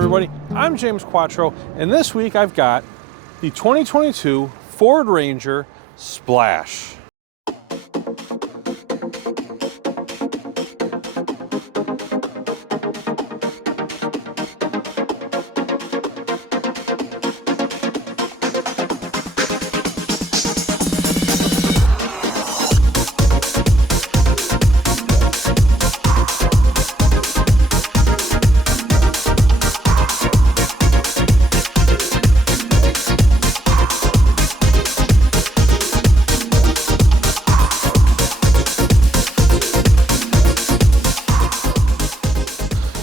everybody, I'm James Quattro, and this week I've got the 2022 Ford Ranger Splash.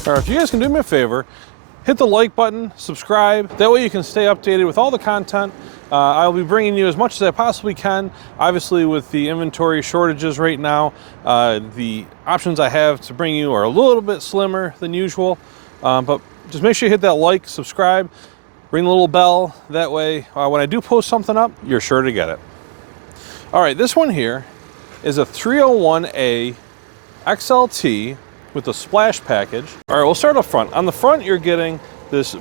All right, if you guys can do me a favor, hit the like button, subscribe. That way you can stay updated with all the content. I'll be bringing you as much as I possibly can. Obviously, with the inventory shortages right now, the options I have to bring you are a little bit slimmer than usual. But just make sure you hit that like, subscribe, ring the little bell. That way, when I do post something up, you're sure to get it. All right, this one here is a 301A XLT with the Splash package. All right, we'll start up front. On the front, you're getting this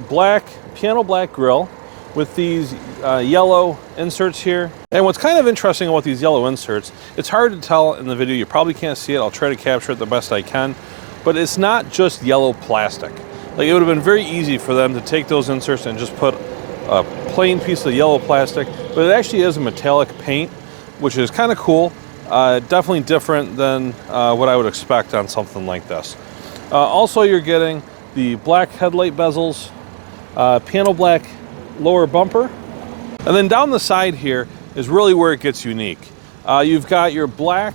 piano black grille with these yellow inserts here. And what's kind of interesting about these yellow inserts, it's hard to tell in the video. You probably can't see it. I'll try to capture it the best I can. But it's not just yellow plastic. Like, it would have been very easy for them to take those inserts and just put a plain piece of yellow plastic, but it actually is a metallic paint, which is kind of cool. Definitely different than what I would expect on something like this. Also, you're getting the black headlight bezels, piano black lower bumper, and then down the side here is really where it gets unique. You've got your black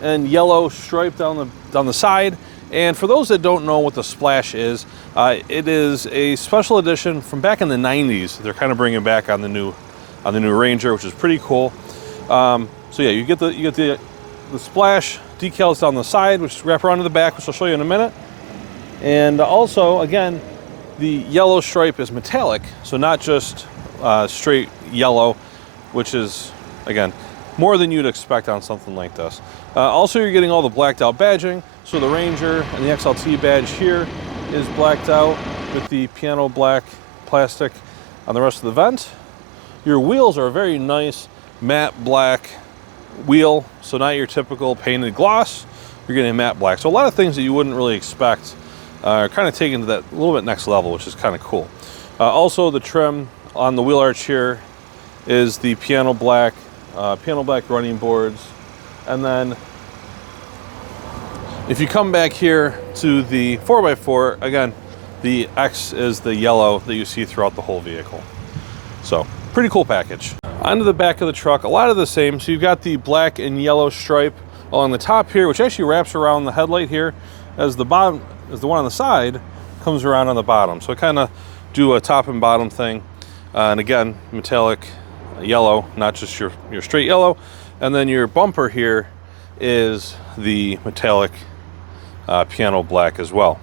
and yellow stripe down the side, and for those that don't know what the Splash is, it is a special edition from back in the 90s. They're kind of bringing back on the new Ranger, which is pretty cool. So yeah, you get the Splash decals down the side, which wrap around to the back, which I'll show you in a minute. And also, again, the yellow stripe is metallic, so not just straight yellow, which is, again, more than you'd expect on something like this. Also, you're getting all the blacked out badging. So the Ranger and the XLT badge here is blacked out with the piano black plastic on the rest of the vent. Your wheels are a very nice matte black wheel, so not your typical painted gloss. You're getting matte black. So a lot of things that you wouldn't really expect are kind of taken to that a little bit next level, which is kind of cool. Also, the trim on the wheel arch here is the piano black running boards. And then if you come back here to the 4x4, again, the X is the yellow that you see throughout the whole vehicle. So pretty cool package. Onto the back of the truck, a lot of the same. So you've got the black and yellow stripe along the top here, which actually wraps around the headlight here, as the one on the side comes around on the bottom. So I kind of do a top and bottom thing. And again, metallic yellow, not just your straight yellow. And then your bumper here is the metallic piano black as well.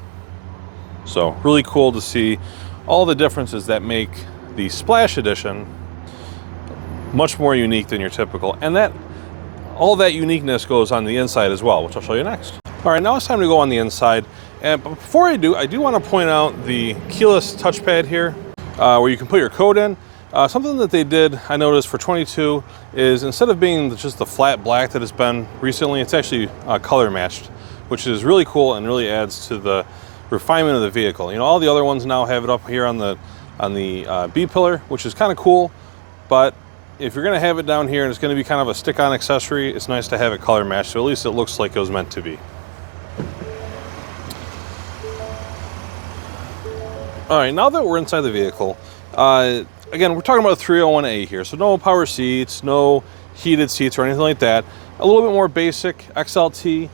So really cool to see all the differences that make the Splash edition much more unique than your typical, and all that uniqueness goes on the inside as well, which I'll show you next. All right, now it's time to go on the inside, and before I do want to point out the keyless touchpad here, where you can put your code in. Something that they did, I noticed for 22, is instead of being just the flat black that it's been recently, it's actually color matched, which is really cool and really adds to the refinement of the vehicle. You know, all the other ones now have it up here on the B pillar, which is kind of cool, but if you're going to have it down here and it's going to be kind of a stick-on accessory, it's nice to have it color matched, so at least it looks like it was meant to be. All right, now that we're inside the vehicle, again, we're talking about a 301A here, so no power seats, no heated seats or anything like that. A little bit more basic XLT,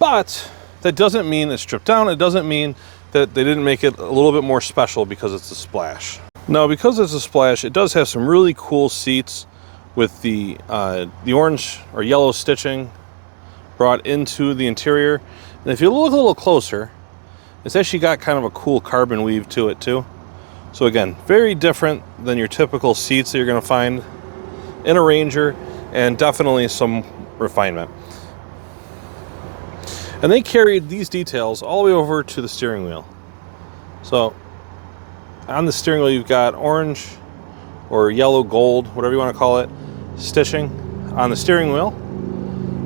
but that doesn't mean it's stripped down. It doesn't mean that they didn't make it a little bit more special because it's a Splash. Now, because it's a Splash, it does have some really cool seats with the orange or yellow stitching brought into the interior. And if you look a little closer, it's actually got kind of a cool carbon weave to it too. So again, very different than your typical seats that you're going to find in a Ranger, and definitely some refinement. And they carried these details all the way over to the steering wheel. So On the steering wheel, you've got orange or yellow gold, whatever you want to call it, stitching on the steering wheel,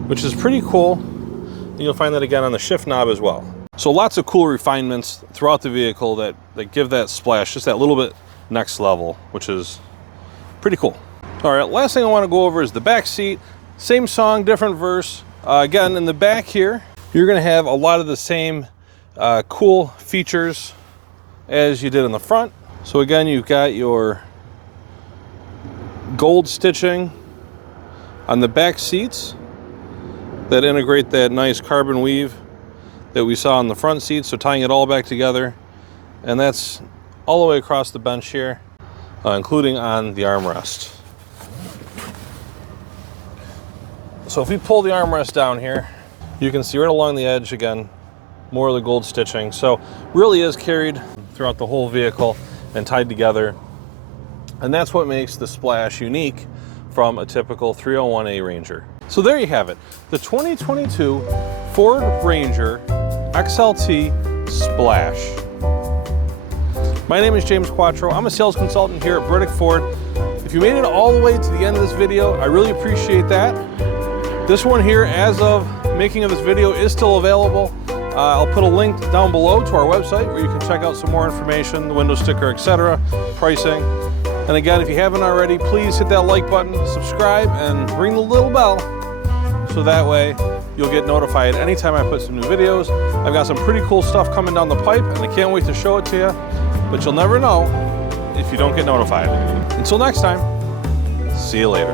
which is pretty cool. And you'll find that again on the shift knob as well. So lots of cool refinements throughout the vehicle that give that splash just that little bit next level, which is pretty cool. All right, last thing I want to go over is the back seat. Same song, different verse. Again, in the back here, you're going to have a lot of the same cool features as you did in the front. So again, you've got your gold stitching on the back seats that integrate that nice carbon weave that we saw on the front seats, so tying it all back together. And that's all the way across the bench here, including on the armrest. So if we pull the armrest down here, you can see right along the edge again, more of the gold stitching. So really is carried throughout the whole vehicle and tied together. And that's what makes the Splash unique from a typical 301A Ranger. So there you have it, the 2022 Ford Ranger XLT Splash. My name is James Quattro. I'm a sales consultant here at Burdick Ford. If you made it all the way to the end of this video, I really appreciate that. This one here, as of making of this video, is still available. I'll put a link down below to our website where you can check out some more information, the window sticker, etc., pricing. And again, if you haven't already, please hit that like button, subscribe, and ring the little bell so that way you'll get notified anytime I put some new videos. I've got some pretty cool stuff coming down the pipe, and I can't wait to show it to you, but you'll never know if you don't get notified. Until next time, see you later.